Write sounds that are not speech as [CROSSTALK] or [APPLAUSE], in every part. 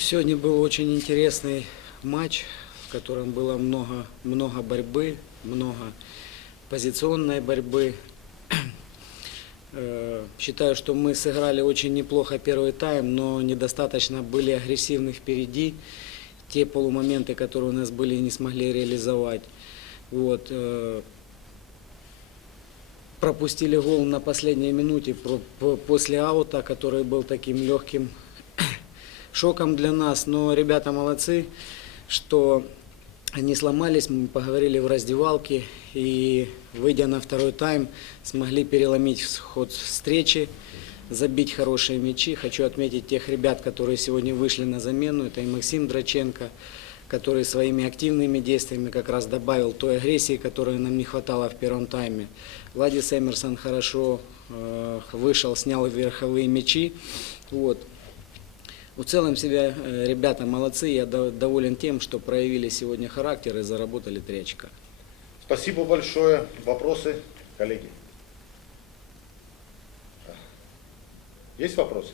Сегодня был очень интересный матч, в котором было много, много борьбы, много позиционной борьбы. Э, Считаю, что мы сыграли очень неплохо первый тайм, но недостаточно были агрессивны впереди. Те полумоменты, которые у нас были, не смогли реализовать. Вот. э, Пропустили гол на последней минуте после аута, который был таким легким шоком для нас, но ребята молодцы, что они сломались, мы поговорили в раздевалке и, выйдя на второй тайм, смогли переломить ход встречи, забить хорошие мячи. Хочу отметить тех ребят, которые сегодня вышли на замену. Это и Максим Драченко, который своими активными действиями как раз добавил той агрессии, которой нам не хватало в первом тайме. Владис Эмерсон хорошо э, вышел, снял верховые мячи. Вот. В целом себя э, ребята молодцы, я до- доволен тем, что проявили сегодня характер и заработали три очка. Спасибо большое. Вопросы, коллеги? Есть вопросы?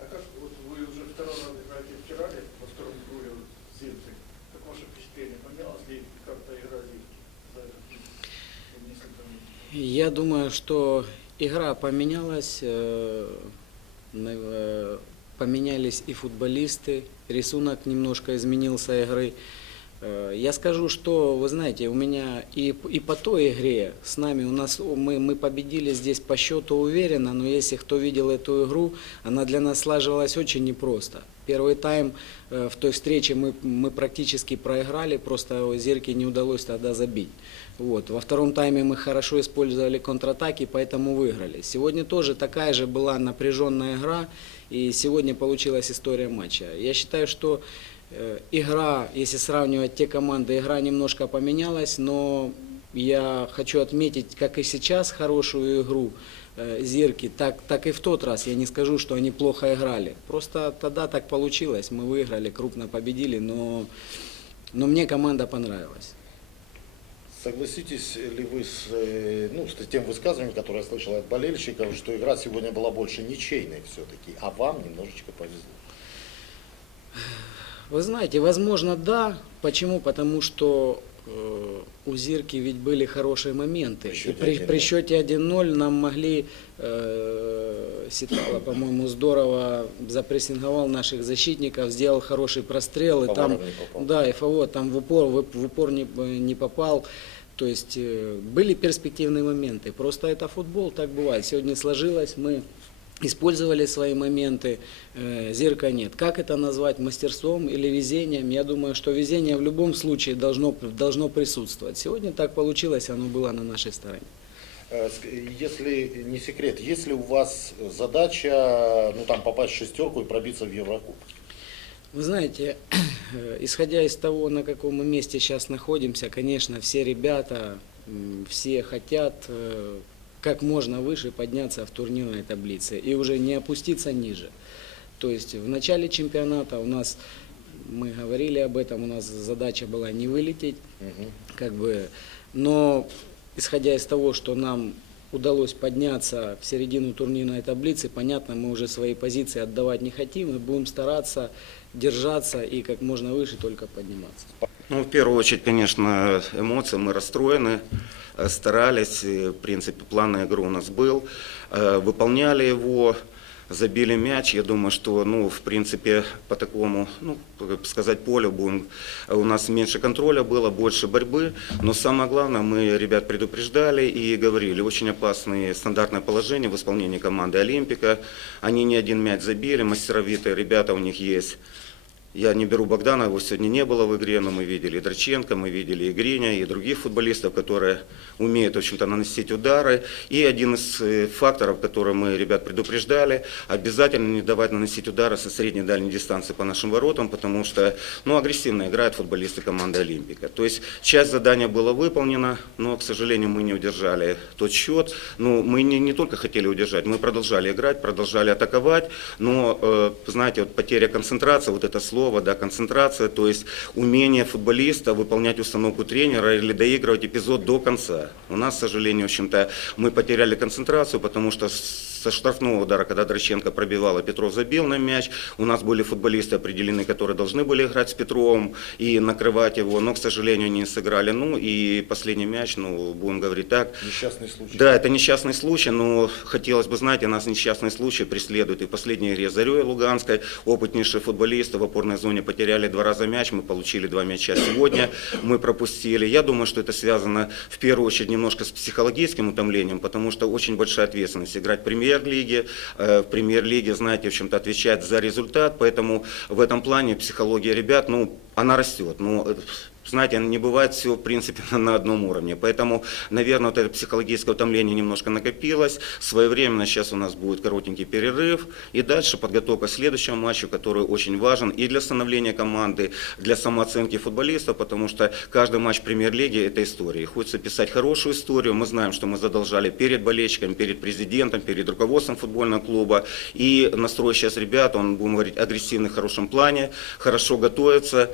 А как вот вы уже второй раз играете в Тирале, во втором круге вот, Зинцей. Как ваше впечатление? Поменялась ли как-то игра месяцев? Я думаю, что игра поменялась, э, э, поменялись и футболисты, рисунок немножко изменился игры. Э, Я скажу, что, вы знаете, у меня и, и по той игре с нами, у нас мы, мы победили здесь по счету уверенно, но если кто видел эту игру, она для нас слаживалась очень непросто. Первый тайм э, в той встрече мы, мы практически проиграли, просто Зерке не удалось тогда забить. Вот. Во втором тайме мы хорошо использовали контратаки, поэтому выиграли. Сегодня тоже такая же была напряженная игра, и сегодня получилась история матча. Я считаю, что э, игра, если сравнивать те команды, игра немножко поменялась, но я хочу отметить, как и сейчас, хорошую игру э, Зирки, так, так и в тот раз. Я не скажу, что они плохо играли. Просто тогда так получилось. Мы выиграли, крупно победили, но, но мне команда понравилась. Согласитесь ли вы с, э, ну, с тем высказыванием, которое я слышал от болельщиков, что игра сегодня была больше ничейной все-таки, а вам немножечко повезло? Вы знаете, возможно, да. Почему? Потому что э, у Зирки ведь были хорошие моменты. При И счете при, 1:0. при счете 1-0 нам могли, э, Ситало, по-моему, здорово запрессинговал наших защитников, сделал хороший прострел. И там, не попал. да, и Фаво там в упор, в, в упор не, не попал. То есть э, были перспективные моменты. Просто это футбол, так бывает. Сегодня сложилось, мы использовали свои моменты, э, зерка нет. Как это назвать, мастерством или везением? Я думаю, что везение в любом случае должно, должно присутствовать. Сегодня так получилось, оно было на нашей стороне. Э, Если не секрет, есть ли у вас задача ну, там, попасть в шестерку и пробиться в Еврокубок? Вы знаете, [CLEARS THROAT] исходя из того, на каком мы месте сейчас находимся, конечно, все ребята, все хотят э, как можно выше подняться в турнирной таблице и уже не опуститься ниже. То есть в начале чемпионата у нас, мы говорили об этом, у нас задача была не вылететь, как бы, но исходя из того, что нам удалось подняться в середину турнирной таблицы, понятно, мы уже свои позиции отдавать не хотим, и будем стараться держаться и как можно выше только подниматься. Ну, в первую очередь, конечно, эмоции. Мы расстроены, э, старались. В принципе, план на игру у нас был. Э, Выполняли его, забили мяч. Я думаю, что, ну, в принципе, по такому, ну, сказать, полю будем, у нас меньше контроля было, больше борьбы. Но самое главное, мы ребят предупреждали и говорили, очень опасные стандартное положение в исполнении команды Олимпика. Они не один мяч забили, мастеровитые ребята у них есть. Я не беру Богдана, его сегодня не было в игре, но мы видели и Драченко, мы видели и и других футболистов, которые умеют, в общем-то, наносить удары. И один из э, факторов, который мы ребят предупреждали, обязательно не давать наносить удары со средней и дальней дистанции по нашим воротам, потому что, ну, агрессивно играют футболисты команды Олимпика. То есть часть задания была выполнена, но, к сожалению, мы не удержали тот счет. Ну, мы не, не только хотели удержать, мы продолжали играть, продолжали атаковать, но, э, знаете, вот потеря концентрации, вот это слово, да, концентрация, то есть умение футболиста выполнять установку тренера или доигрывать эпизод до конца. У нас, к сожалению, в общем-то, мы потеряли концентрацию, потому что со штрафного удара, когда Дроченко пробивал, а Петров забил на мяч. У нас были футболисты определены, которые должны были играть с Петровым и накрывать его, но, к сожалению, не сыграли. Ну и последний мяч, ну, будем говорить так, Несчастный случай. да, это несчастный случай, но хотелось бы знать, и нас несчастный случай преследует. И в последней игре Зарей Луганской опытнейшие футболисты в опорной зоне потеряли два раза мяч, мы получили два мяча сегодня, мы пропустили. Я думаю, что это связано в первую очередь немножко с психологическим утомлением, потому что очень большая ответственность играть в премьер-лиге. Э, В премьер-лиге, знаете, в общем-то отвечать за результат, поэтому в этом плане психология ребят, ну, она растет. Но э, знаете, не бывает все, в принципе, [LAUGHS] на, одном уровне. Поэтому, наверное, вот это психологическое утомление немножко накопилось. Своевременно сейчас у нас будет коротенький перерыв. И дальше подготовка к следующему матчу, который очень важен и для становления команды, для самооценки футболистов, потому что каждый матч премьер-лиги – это история. Хочется писать хорошую историю. Мы знаем, что мы задолжали перед болельщиками, перед президентом, перед руководством футбольного клуба. И настрой сейчас ребят, он, будем говорить, агрессивный в хорошем плане, хорошо готовится.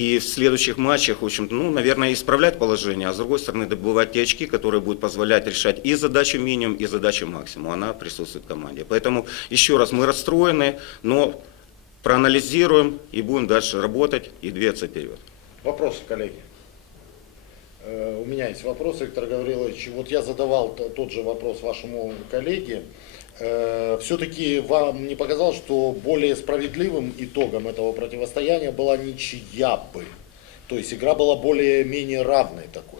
И в следующих матчах, в общем ну, наверное, исправлять положение, а с другой стороны добывать те очки, которые будут позволять решать и задачу минимум, и задачу максимум. Она присутствует в команде. Поэтому, еще раз, мы расстроены, но проанализируем и будем дальше работать и двигаться вперед. Вопросы, коллеги? Э, У меня есть вопрос, Виктор Гаврилович. Вот я задавал тот же вопрос вашему коллеге. Все-таки вам не показалось, что более справедливым итогом этого противостояния была ничья бы? То есть игра была более-менее равной такой. Э,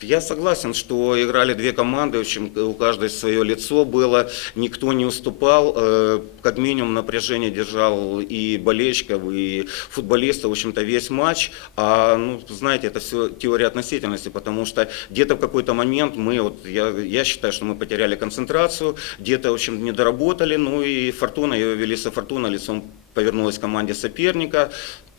Я согласен, что играли две команды, в общем, у каждой свое лицо было, никто не уступал, э, как минимум напряжение держал и болельщиков, и футболистов, в общем-то, весь матч. А, ну, знаете, это все теория относительности, потому что где-то в какой-то момент мы, вот, я, я считаю, что мы потеряли концентрацию, где-то, в общем, не доработали, ну и Фортуна, ее вели со Фортуна, лицом повернулась к команде соперника,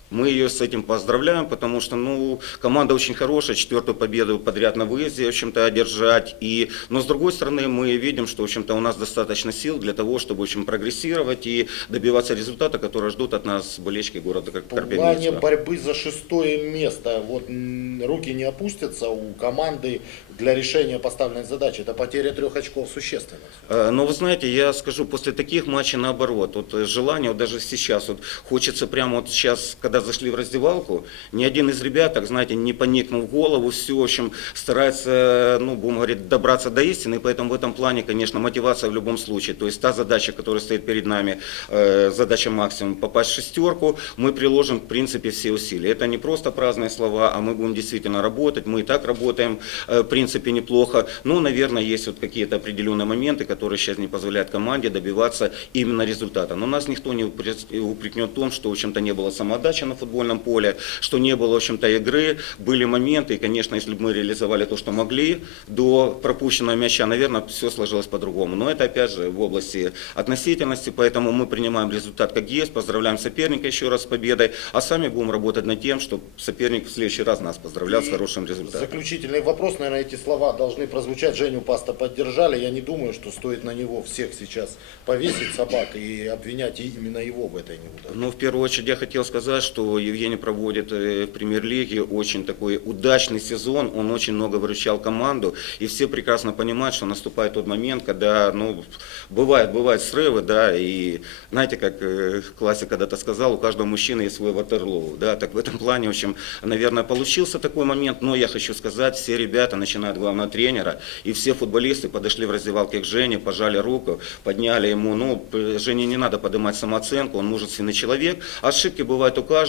мы ее с этим поздравляем, потому что ну, команда очень хорошая, четвертую победу подряд на выезде, в общем-то, одержать. И, но с другой стороны, мы видим, что в общем-то, у нас достаточно сил для того, чтобы в общем, прогрессировать и добиваться результата, который ждут от нас болельщики города Кар- В плане борьбы за шестое место, вот руки не опустятся у команды для решения поставленной задачи. Это потеря трех очков существенно. Э, Но вы знаете, я скажу, после таких матчей наоборот, вот э, желание, вот даже сейчас, вот хочется прямо вот сейчас, когда зашли в раздевалку, ни один из ребят, так знаете, не поникнул в голову, все, в общем, старается, ну, будем говорить, добраться до истины, и поэтому в этом плане, конечно, мотивация в любом случае, то есть та задача, которая стоит перед нами, э, задача максимум, попасть в шестерку, мы приложим, в принципе, все усилия. Это не просто праздные слова, а мы будем действительно работать, мы и так работаем, э, в принципе, неплохо, но, наверное, есть вот какие-то определенные моменты, которые сейчас не позволяют команде добиваться именно результата. Но нас никто не упре- упрекнет в том, что, в общем-то, не было самоотдачи на футбольном поле, что не было, в общем-то, игры, были моменты, и, конечно, если бы мы реализовали то, что могли, до пропущенного мяча, наверное, все сложилось по-другому. Но это, опять же, в области относительности, поэтому мы принимаем результат как есть, поздравляем соперника еще раз с победой, а сами будем работать над тем, чтобы соперник в следующий раз нас поздравлял с И хорошим результатом. Заключительный вопрос, наверное, эти слова должны прозвучать. Женю Паста поддержали. Я не думаю, что стоит на него всех сейчас повесить собак и обвинять именно его в этой неудаче. Ну, в первую очередь, я хотел сказать, что Евгений проводит э, в премьер-лиге очень такой удачный сезон, он очень много выручал команду, и все прекрасно понимают, что наступает тот момент, когда, ну, бывают, бывают срывы, да, и знаете, как э, классик когда-то сказал, у каждого мужчины есть свой ватерлоу, да, так в этом плане, в общем, наверное, получился такой момент, но я хочу сказать, все ребята, начиная от главного тренера, и все футболисты подошли в раздевалке к Жене, пожали руку, подняли ему, ну, Жене не надо поднимать самооценку, он мужественный человек, ошибки бывают у каждого,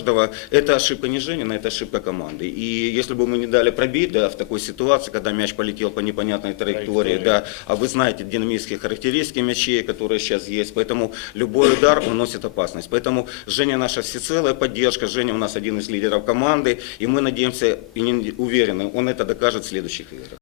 это ошибка не Женина, это ошибка команды, и если бы мы не дали пробить, да, в такой ситуации, когда мяч полетел по непонятной траектории, Траектории. да, а вы знаете динамические характеристики мячей, которые сейчас есть, поэтому любой удар он носит опасность. Поэтому Женя наша всецелая поддержка, Женя у нас один из лидеров команды, и мы надеемся и не уверены, он это докажет в следующих играх.